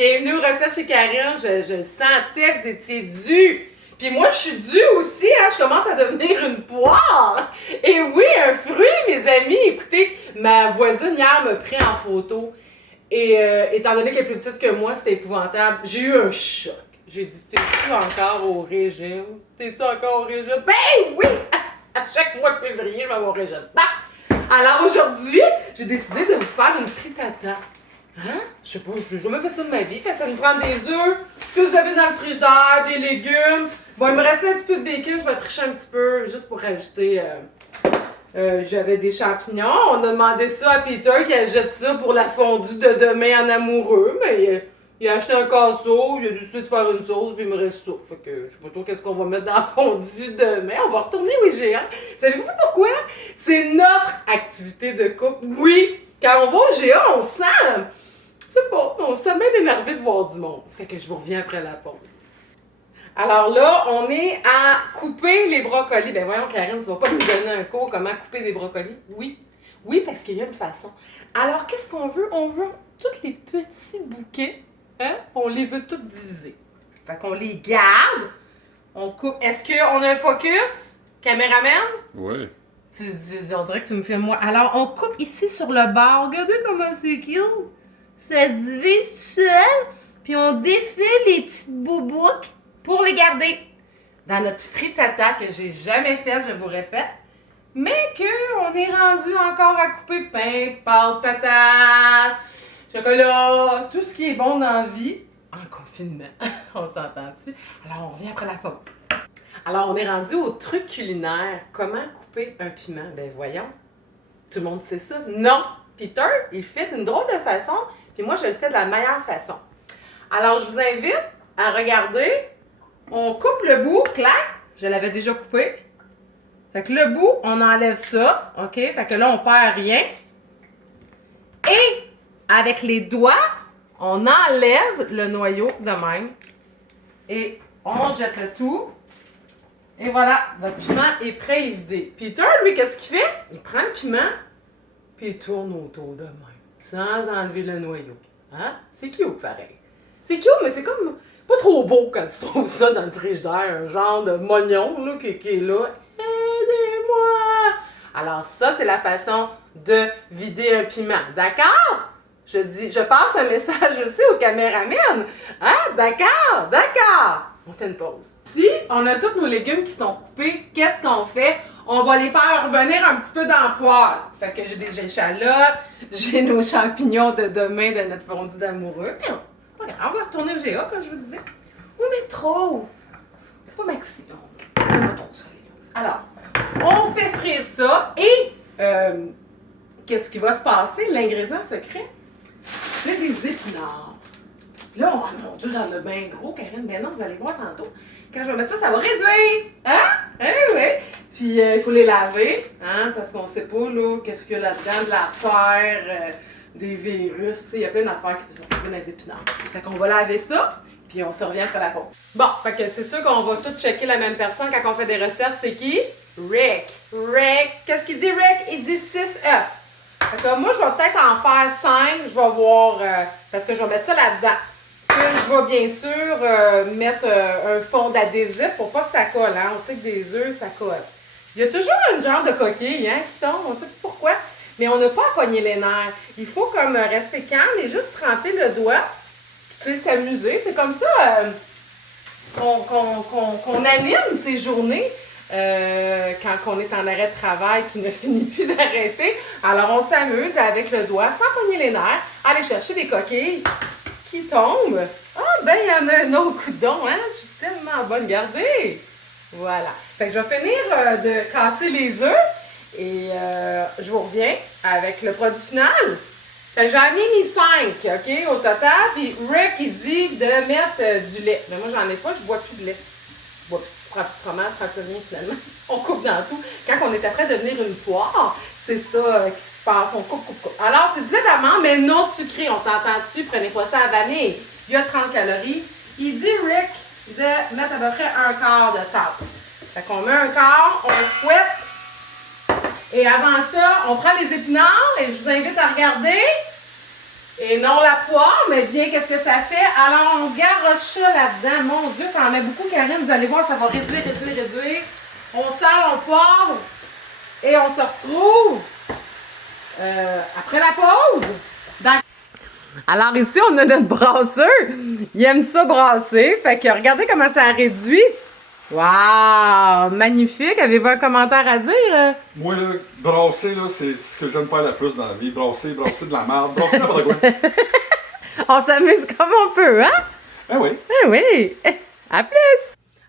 Bienvenue aux recettes chez Karine. Je le sentais que vous étiez dû. Puis moi, je suis due aussi, hein. Je commence à devenir une poire. Et oui, un fruit, mes amis. Écoutez, ma voisine hier m'a pris en photo. Et étant donné qu'elle est plus petite que moi, c'était épouvantable. J'ai eu un choc. J'ai dit, t'es-tu encore au régime? T'es-tu encore au régime? Ben oui! À chaque mois de février, je vais au régime. Bah! Alors aujourd'hui, j'ai décidé de vous faire une frittata. Hein? Je sais pas, j'ai jamais fait ça de ma vie. Fait que ça nous prend des œufs, que vous avez dans le frigidaire, des légumes. Bon, il me restait un petit peu de bacon, je vais tricher un petit peu, juste pour rajouter. J'avais des champignons. On a demandé ça à Peter qui achète ça pour la fondue de demain en amoureux, mais il a acheté un casseau, il a décidé de faire une sauce, puis il me reste ça. Fait que je sais pas trop qu'est-ce qu'on va mettre dans la fondue demain. On va retourner au IGA. Savez-vous pourquoi? C'est notre activité de couple. Oui, quand on va au IGA, on sent. Je sais pas, on se sent bien énervé de voir du monde. Fait que je vous reviens après la pause. Alors là, on est à couper les brocolis. Ben voyons, Karine, tu vas pas nous donner un cours comment couper des brocolis? Oui. Oui, parce qu'il y a une façon. Alors, qu'est-ce qu'on veut? On veut tous les petits bouquets. Hein? On les veut tous diviser. Fait qu'on les garde. On coupe. Est-ce qu'on a un focus? Caméraman? Oui. On dirait que tu me fais moi. Alors, on coupe ici sur le bord. Regardez comment c'est cute. Ça se divise tout seul. Puis on défait les petites boubouques pour les garder dans notre frittata que j'ai jamais fait, je vous répète. Mais qu'on est rendu encore à couper pain, pâte, patate, chocolat, tout ce qui est bon dans la vie. En confinement, on s'entend dessus. Alors, on revient après la pause. Alors, on est rendu au truc culinaire. Comment couper un piment? Ben voyons, tout le monde sait ça. Non! Peter, il fait d'une drôle de façon, puis moi, je le fais de la meilleure façon. Alors, je vous invite à regarder. On coupe le bout, clac, je l'avais déjà coupé. Fait que le bout, on enlève ça, OK? Fait que là, on perd rien. Et avec les doigts, on enlève le noyau de même. Et on jette le tout. Et voilà, votre piment est prêt et vidé. Peter, lui, qu'est-ce qu'il fait? Il prend le piment, puis il tourne autour de même, sans enlever le noyau. Hein? C'est cute, pareil. C'est cute, mais c'est comme pas trop beau quand tu trouves ça dans le frigidaire, un genre de mognon là, qui est là. Aidez-moi! Alors ça, c'est la façon de vider un piment. D'accord? Je passe un message aussi au caméraman. Hein? D'accord? D'accord! On fait une pause. Si on a tous nos légumes qui sont coupés, qu'est-ce qu'on fait? On va les faire revenir un petit peu dans le poêle. Fait que j'ai des échalotes, j'ai nos champignons de demain de notre fondue d'amoureux. Pas grave, on va retourner au GA, comme je vous disais. Au métro. Pas maxi. On pas trop ça, les gars. Alors, on fait frire ça et qu'est-ce qui va se passer? L'ingrédient secret, c'est des épinards. Là, oh mon Dieu, j'en ai bien gros, Karine. Ben non, vous allez voir tantôt. Quand je vais mettre ça, ça va réduire. Hein? Eh oui. Puis, il faut les laver, hein, parce qu'on sait pas, là, qu'est-ce qu'il y a là-dedans, de la terre, des virus, tu sais, il y a plein d'affaires qui se retrouvent dans les épinards. Fait qu'on va laver ça, puis on se revient après la pause. Bon, fait que c'est sûr qu'on va tous checker la même personne quand on fait des recettes. C'est qui? Rick. Rick, qu'est-ce qu'il dit, Rick? Il dit 6 œufs. Fait que moi, je vais peut-être en faire 5, je vais voir, parce que je vais mettre ça là-dedans. Puis je vais bien sûr mettre un fond d'adhésif pour pas que ça colle, hein. On sait que des œufs, ça colle. Il y a toujours un genre de coquille, hein, qui tombe, on sait pas pourquoi. Mais on n'a pas à pogner les nerfs. Il faut comme rester calme et juste tremper le doigt. Tu sais, s'amuser. C'est comme ça qu'on anime ces journées quand on est en arrêt de travail qui ne finit plus d'arrêter. Alors, on s'amuse avec le doigt sans pogner les nerfs, aller chercher des coquilles qui tombent. Ah, ben, il y en a un autre coudon, hein? Je suis tellement bonne. Regardez! Voilà. Fait que je vais finir de casser les œufs. Et je vous reviens avec le produit final. Fait que j'en ai mis 5, OK, au total. Puis Rick, il dit de mettre du lait. Mais moi, j'en ai pas, je bois plus de lait. Je bois plus de fromage, rien finalement. On coupe dans tout. Quand on est après devenir une poire, c'est ça qui se passe. On coupe. Alors, c'est du lait d'amande, mais non sucré. On s'entend dessus. Prenez pas ça à vanille. Il y a 30 calories. Il dit, Rick, de mettre à peu près un quart de tasse. Fait qu'on met un quart, on fouette. Et avant ça, on prend les épinards et je vous invite à regarder. Et non la poire, mais bien, qu'est-ce que ça fait? Alors, on garoche ça là-dedans. Mon Dieu, t'en mets beaucoup, Karine. Vous allez voir, ça va réduire. On sert, on poivre. Et on se retrouve après la pause. Alors ici, on a notre brasseur. Il aime ça brasser. Fait que regardez comment ça a réduit. Wow! Magnifique! Avez-vous un commentaire à dire? Moi, là, brasser, là, c'est ce que j'aime faire le plus dans la vie. Brasser de la merde, brasser n'importe quoi. On s'amuse comme on peut, hein? Ben oui. Ah oui! À plus!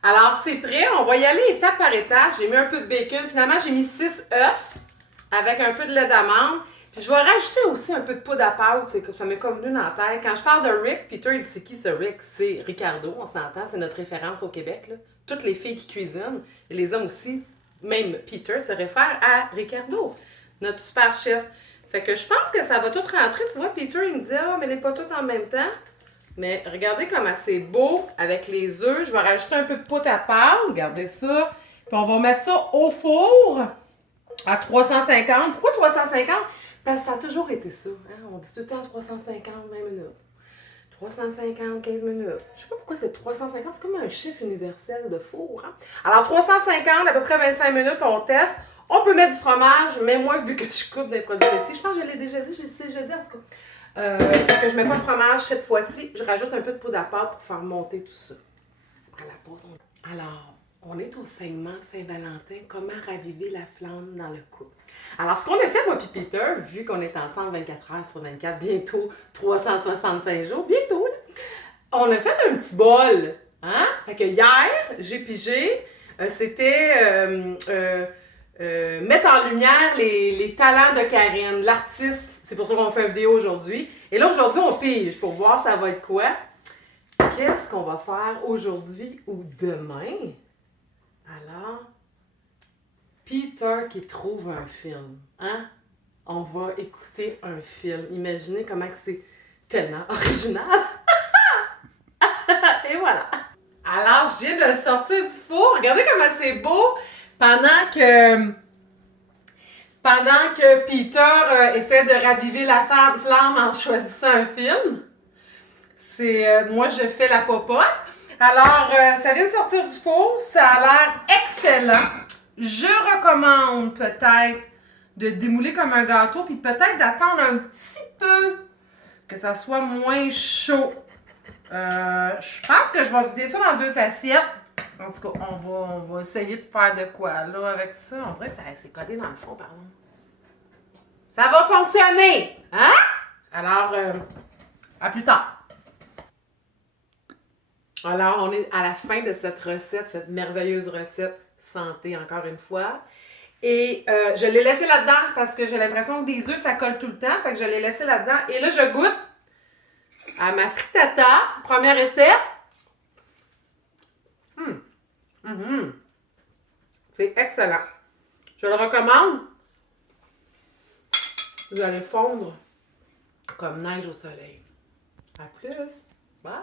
Alors, c'est prêt. On va y aller étape par étape. J'ai mis un peu de bacon. Finalement, j'ai mis 6 œufs avec un peu de lait d'amande. Puis je vais rajouter aussi un peu de poudre à pâte. C'est que ça m'est comme venu dans la tête. Quand je parle de Rick, Peter, il dit c'est qui ce Rick? C'est Ricardo, on s'entend. C'est notre référence au Québec, là. Toutes les filles qui cuisinent, et les hommes aussi, même Peter, se réfèrent à Ricardo, notre super chef. Fait que je pense que ça va tout rentrer. Tu vois, Peter, il me dit « Ah, mais elle n'est pas toutes en même temps. » Mais regardez comment c'est beau avec les œufs. Je vais rajouter un peu de poudre à pâte. Regardez ça. Puis on va mettre ça au four à 350. Pourquoi 350? Parce que ça a toujours été ça. Hein? On dit tout le temps 350, 20 minutes. 350, 15 minutes. Je sais pas pourquoi c'est 350. C'est comme un chiffre universel de four. Hein? Alors 350, à peu près 25 minutes, on teste. On peut mettre du fromage, mais moi, vu que je coupe des produits laitiers, je pense que je l'ai déjà dit, en tout cas. Fait que je mets pas de fromage cette fois-ci. Je rajoute un peu de poudre à pâte pour faire monter tout ça. Après la pause, Alors, on est au segment Saint-Valentin. Comment raviver la flamme dans le couple? Alors, ce qu'on a fait, moi et Peter, vu qu'on est ensemble 24 heures sur 24, bientôt 365 jours, bientôt, là, on a fait un petit bol. Hein? Fait que hier, j'ai pigé, c'était mettre en lumière les talents de Karine, l'artiste. C'est pour ça qu'on fait une vidéo aujourd'hui. Et là, aujourd'hui, on pige pour voir ça va être quoi. Qu'est-ce qu'on va faire aujourd'hui ou demain? Alors, Peter qui trouve un film. Hein? On va écouter un film. Imaginez comment c'est tellement original. Et voilà. Alors, je viens de le sortir du four. Regardez comment c'est beau. Pendant que Peter essaie de raviver la flamme en choisissant un film. Moi, je fais la popote. Alors, ça vient de sortir du four. Ça a l'air excellent. Je recommande peut-être de démouler comme un gâteau, puis peut-être d'attendre un petit peu que ça soit moins chaud. Je pense que je vais vider ça dans 2 assiettes. En tout cas, on va essayer de faire de quoi là avec ça. On dirait que ça s'est collé dans le fond, par contre. Ça va fonctionner! Hein? Alors, à plus tard. Alors, on est à la fin de cette recette, cette merveilleuse recette santé, encore une fois. Et je l'ai laissé là-dedans parce que j'ai l'impression que des œufs, ça colle tout le temps. Fait que je l'ai laissé là-dedans. Et là, je goûte à ma frittata. Premier essai. C'est excellent. Je le recommande. Vous allez fondre comme neige au soleil. À plus. Bye!